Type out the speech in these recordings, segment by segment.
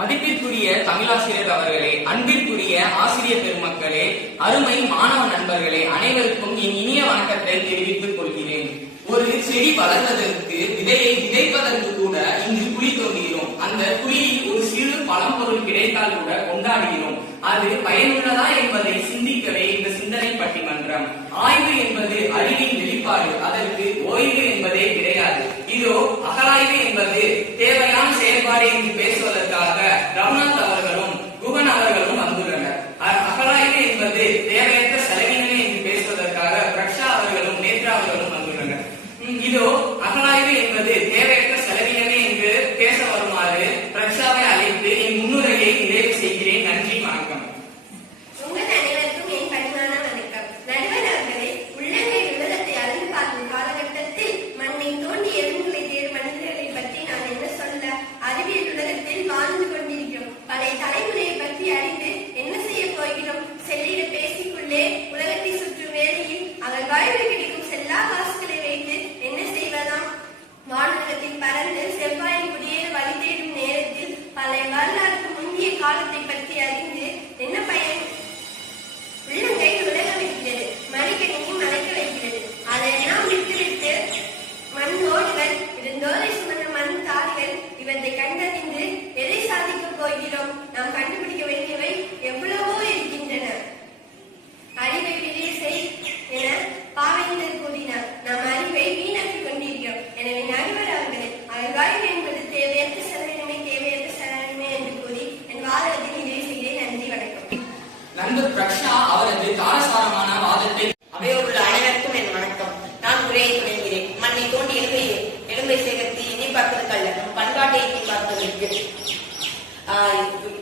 மதிப்பிற்குரிய தமிழாசிரியர் அவர்களே, அன்பிற்குரிய ஆசிரியர் பெருமக்களே, அருமை மாணவ நண்பர்களே, அனைவருக்கும் என் இனிய வணக்கத்தை தெரிவித்துக் கொள்கிறேன். ஒரு செடி வளர்வதற்கு விதையை விதைப்பதற்கு கூட இங்கு குழி தோண்டுகிறோம். அந்த குழியில் ஒரு சிறு பழம்பொருள் கிடைத்தால் கூட கொண்டாடுகிறோம். அது பயனுள்ளதா என்பதை சிந்திக்கவே இந்த சிந்தனை பட்டிமன்றம். ஆய்வு என்பது அறிவின் வெளிப்பாடு, அதற்கு ஓய்வு என்பதே கிடையாது. இதோ அகலாய்வு என்பது தேவையான செயல்பாடு என்று பேசுவதற்காக ரமணாத் அவர்களும் குகன் அவர்களும் வந்துள்ளனர். அகலாய்வு என்பது தேவையற்ற செலவினமே என்று பேசுவதற்காக பிரக்ஷா அவர்களும் நேத்ரா அவர்களும் வந்துள்ளனர். இதோ அகலாய்வு என்பது தேவையற்ற செலவினமே என்று பேச வருமாறு பிரக்ஷாவை அழைத்து என் முன்னுரையை நிறைவு செய்கிறேன். நன்றி, வணக்கம். உங்கள் அனைவருக்கும் என் பணிவான வணக்கம். நடுவர் அவர்களே, உள்ளங்கை உலகத்தை அறிந்து பார்க்கும் காலகட்டத்தில் மண்ணை தோண்டி எறும்புகளை தேடும் மனிதர்களை பற்றி நான் என்ன சொல்ல? அறிவியல் உலகத்தில் வாழ்ந்து கொண்டிருக்கிறோம். பழைய தலைமுறையை பற்றி அறிந்து என்ன செய்ய போகிறோம்? செல்லிட பேசிக்குள்ளே உலகத்தை சுற்றும் வேளையில் அவர் வாழ்வில் கிடைக்கும் செல்லா காசுகளை வைத்து என்ன செய்வதாம்? வானுலகத்தில் பறந்து செவ்வாயில் குடியேற வழி தேடும் நேரத்தில் பழைய வரலாறுக்கு முந்தைய காலத்தை பற்றி அறிந்து என்ன பயன்? உள்ளங்கை உலக வைக்கிறது, மணிக்கணியும் மலைக்க வைக்கிறது. அதையெல்லாம் விட்டுவிட்டு மண்ணோடுகள் இருந்தோரை சுமந்த மண் தாள்கள் இவற்றை கண்டறிந்து எதை சாதிக்கப் போகிறோம்? நாம் கண்டுபிடிக்க வேண்டியவை எவ்வளவோ இருக்கின்றன. அறிவை வெளியே செய் என பாவேந்தர் கூறினார். நாம் அறிவை வீணாக்கிக் கொண்டிருக்கிறோம். எனவே நடுவர் அவர்களே, அகழ்வாய்வு என்பது தேவையற்ற செலவினமே, தேவையற்ற செலவினமே என்று கூறி என் வாதத்தை நிறைவு செய்கிறேன். நன்றி, வணக்கம். நண்பர் பிரக்ஷா அவரது காலசாரமான வாதத்தை அவையோருள்ள அனைவருக்கும் என் வணக்கம். நான் உரையை தொடங்குகிறேன். மண்ணை தோண்டி எலும்பை சேகரித்து எண்ணி பார்ப்பதற்கு அல்ல, நம் பண்பாட்டை எண்ணி பார்ப்பதற்கு.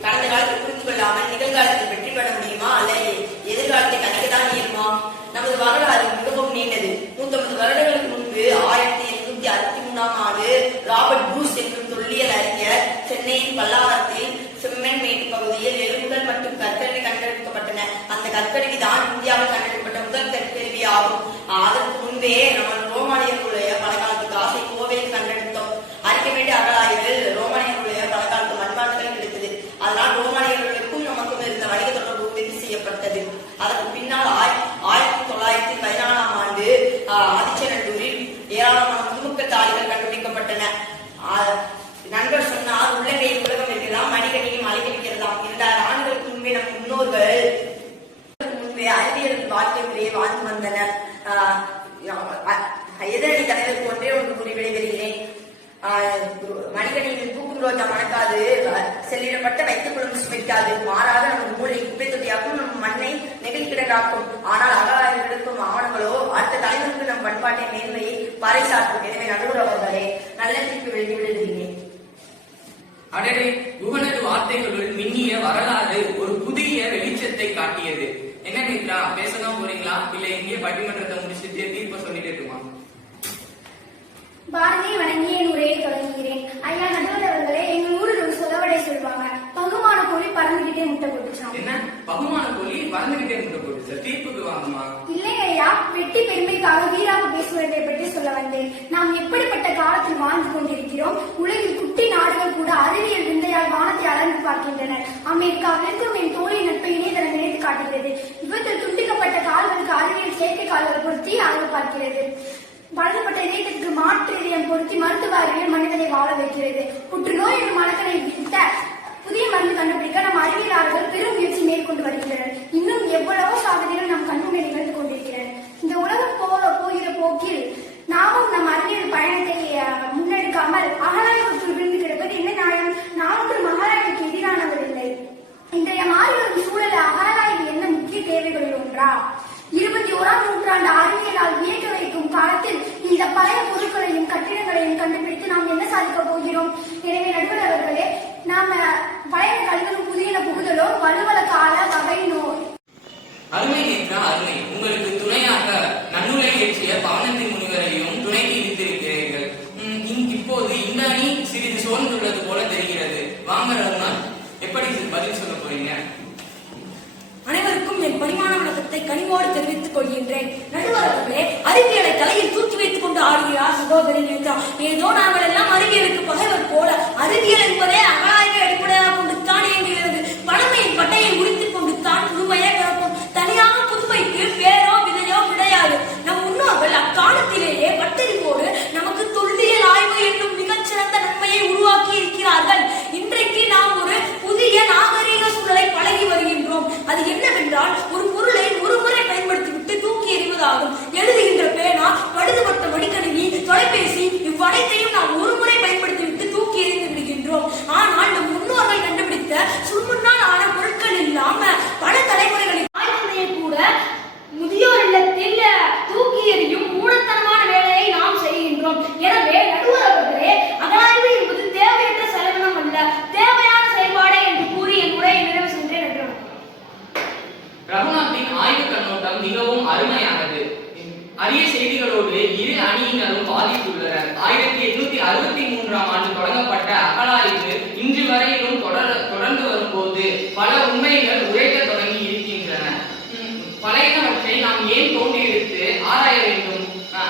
கடந்த காலத்தை புரிந்து கொள்ளாமல் நிகழ்காலத்தில் வெற்றி பெற முடியுமா அல்லது எதிர்காலத்தை கணக்குதான் இயலுமா? நமது வரலாறு மிகவும் நீண்டது. 150 வருடங்களுக்கு முன்பு 1863ஆம் ஆண்டு ராபர்ட் ப்ரூஸ் என்னும் தொல்லியல் அறிஞர் சென்னையின் பல்லாவரத்தில் செம்மண்மேட்டு பகுதியில் எலும்புகள் மற்றும் கற்கருவி கண்டெடுக்கப்பட்டன. அந்த கற்கருவி தான் இந்தியாவில் கண்டெடுக்கப்பட்ட முதல் கற்கருவி ஆகும். அதற்கு முன்பே நம்ம ரோமானியர்களுடைய பழங்காலத்து காசை கோவையில் கண்டெடுத்தோம். அறிக்க வேண்டிய அகழாய்வில் ரோமானியர்களுடைய பழங்காலத்து மண்பாண்டங்கள் கிடைத்தது. அதனால் ரோமானியர்களுக்கும் நமக்கும் இருந்த வணிக தொடர்பு உறுதி செய்யப்பட்டது. அதற்கு பின்னால் 1914ஆம் ஆண்டு ஆதிச்சநல்லூரில் ஏராளமான முதுமுக்க தாளிகள் கண்டுபிடிக்கப்பட்டன. நண்பர் சொன்னார், உள்ளங்கையில் உலகம் இருக்கலாம், மணிகணியும் அழைக்க வைக்கிறதாம். 2000 ஆண்டுகளுக்கு முன்பே நம் முன்னோர்கள் அறிவியல் வாழ்க்கை முறையை வாழ்ந்து வந்தனர். எதிரணி தலைவருக்கு ஒன்றே ஒன்று கூறி விடைபெறுகிறேன். மணிகணியில் பூக்கும் ரோஜா மணக்காது, செல்லிடப்பட்ட வைத்துக் கொள்ளும் சுவைக்காது. மாறாக நமது மூளை குப்பை தொட்டியாக்கும், நம் மண்ணை நெகிழ்கிடக்காக்கும். ஆனால் அகழாய்வு எடுக்கும் ஆவணங்களோ அடுத்த தலைவருக்கு நம் பண்பாட்டை மேன்மையை பறைசாற்றும். எனவே நடுவர் அவர்களே, நல்ல தீர்ப்பு வெளியிடுகிறேன். அடடே, குகனது வார்த்தைகளுள் மின்னிய வரலாறு ஒரு புதிய வெளிச்சத்தை காட்டியது. என்ன நேத்ரா, பேசதான் போறீங்களா இல்ல இங்கே பட்டிமன்றத்தை முடிச்சுட்டு தீர்ப்ப சொல்லிட்டுமா? பாரதியை வணங்கி என் உரையை தொடங்குகிறேன். ஐயா நடுவர் அவர்களே, எங்க ஊரில் ஒரு சொலவடை சொல்வாங்க, பகுமான கோழி பறந்துகிட்டே முட்டை போட்டுச்சான். என்ன பகுமான கோழி பறந்துகிட்டே முட்டை போட்டுச்சா? தீர்ப்புக்கு வாங்கம்மா. இல்லை ஐயா, வெட்டி பெருமைக்காக வீராக பேசுவதை பற்றி சொல்ல வந்தேன். நாம் எப்படிப்பட்ட காலத்தில் வாழ்ந்து கொண்டிருக்கிறோம்? உலகில் குட்டி நாடுகள் கூட அறிவியல் விந்தையால் வானத்தை அளந்து பார்க்கின்றனர். அமெரிக்காவிலிருக்கும் என் தோழி நட்பை இணையதளம் நினைத்து காட்டுகிறது. இவற்றில் துண்டிக்கப்பட்ட கால்களுக்கு அறிவியல் செயற்கை கால்கள் பொருத்தி அளவு பார்க்கிறது. பலதப்பட்ட இதயத்திற்கு மாற்று இதயம் பொருத்தி மருத்துவ அறிவியல் மனிதனை வாழ வைக்கிறது. புற்றுநோய் எனும் மலக்கனை விதித்த புதிய மருந்து கண்டுபிடிக்க நம் அறிவியலாளர்கள் பெரும் முயற்சி மேற்கொண்டு வருகின்றனர். இன்னும் எவ்வளவோ சாதனைகள் நம் கண்முன்னே நிகழ்ந்து கொண்டிருக்கிறது. இந்த உலகம் போகிற போக்கில் நாமும் நம் அறிவியல் பயணத்தை முன்னெடுக்காமல் அகலாய்வுக்குள் விழுந்து கிடப்பது என்ன நியாயம்? நானும் அகலாய்வுக்கு எதிரானவர் இல்லை. இன்றைய மாறிவரும் சூழல் அகலாய்வு என்ன முக்கிய தேவைகளில் ஒன்றா? 21ஆம் நூற்றாண்டு அறிவியலால் வியக்க வைக்கும் காலத்தில் இந்த பழைய பொருட்களையும் கட்டிடங்களையும் கண்டுபிடித்து நாம் என்ன சாதிக்க போகிறோம்? எனவே நடுவர் அவர்களே, நாம பழைய கல்வியும் புதிய புகுதலோ வலுவல கால வகை நோய். அருமை நேத்ரா, அருமை. உங்களுக்கு துணையாக நன்னூலை இயற்றிய பவனந்தி முனிவரையும் துணைக்கு இழுத்திருக்கிறீர்கள். இப்போது இந்த அணி சிறிது சோர்ந்துள்ளது போல தெரிகிறது. வாங்க ரகுநாத், எப்படி பதில் சொல்ல போறீங்க? அனைவருக்கும் என் பரிமாண வணக்கத்தை கனிவோடு தெரிவித்துக் கொள்கின்றேன். நடுவர் அவர்களே, அறிவியலை தலையில் தூக்கி வைத்துக் கொண்டு ஆடுகிறார் சகோதரி நேத்ரா. ஏதோ நாங்கள் எல்லாம் அறிவியலுக்கு பகைவர் போல அறிவியல் என்பதே அகழாய்வை அடிப்படையாக கொண்டு என்றால் ஒரு பொருளை ஒரு முறை பயன்படுத்திவிட்டு தூக்கி எறிவதாகும். எழுதுகின்ற பேனா, பழுதுபட்ட மடிக்கணினி, தொலைபேசி இவ்வனைத்தையும் நாம் ஒரு முறை பயன்படுத்திவிட்டு தூக்கி எறிந்து விடுகின்றோம். ஆனால் நம் முன்னோர்கள் கண்டுபிடித்த சுண்முன்னால் ஆன பொருட்கள் இல்லாம பல தலைமுறைகளில் ஆய்வுமையை கூட முதியோர் இல்லத்தில் தூக்கி எறியும் மூடத்தனமான வேலையை நாம் செய்கின்றோம். எனவே நடுவர் அவர்களே, அகழாய்வு என்பது தேவையற்ற செலவினம் அல்ல, தேவையான செயல்பாடே என்று கூறி என் உரையை நிறைவு சென்றேன். ரகுநாத்தின் ஆய்வு கண்ணோட்டம் மிகவும் அருமையானது. அரிய செய்திகளோடு இரு அணியினரும் பாதித்துள்ளனர். 1863ஆம் ஆண்டு தொடங்கப்பட்ட அகழாய்வு இன்று வரையிலும் தொடர்ந்து வரும்போது பல உண்மைகள் உரைக்க தொடங்கி இருக்கின்றன. பழையனவற்றை நாம் ஏன் தோண்டி எடுத்து ஆராய வேண்டும்?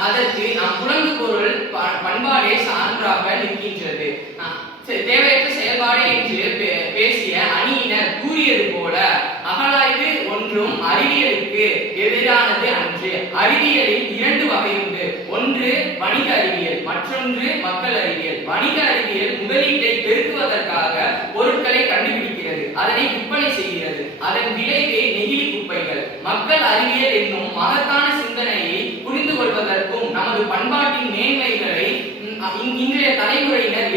அதற்கு நாம் புலங்கு பொருள் பண்பாடே சான்றாக நிற்கின்றது. தேவையற்ற செயல்பாடு என்று பேசிய அணியினர் கூறியது போல அகழாய்வு ஒன்றும் அறிவியலுக்கு எதிரானது அன்று. அறிவியலில் இரண்டு வகை உண்டு. ஒன்று வணிக அறிவியல், மற்றொன்று மக்கள் அறிவியல். வணிக அறிவியல் முதலீட்டை பெருக்குவதற்காக பொருட்களை கண்டுபிடிக்கிறது, அதனை விற்பனை செய்கிறது. அதன் விளைவே நெகிழி குப்பைகள். மக்கள் அறிவியல் என்னும் மகத்தான சிந்தனையை புரிந்து கொள்வதற்கும் நமது பண்பாட்டின் மேன்மைகளை இன்றைய தலைமுறையினர்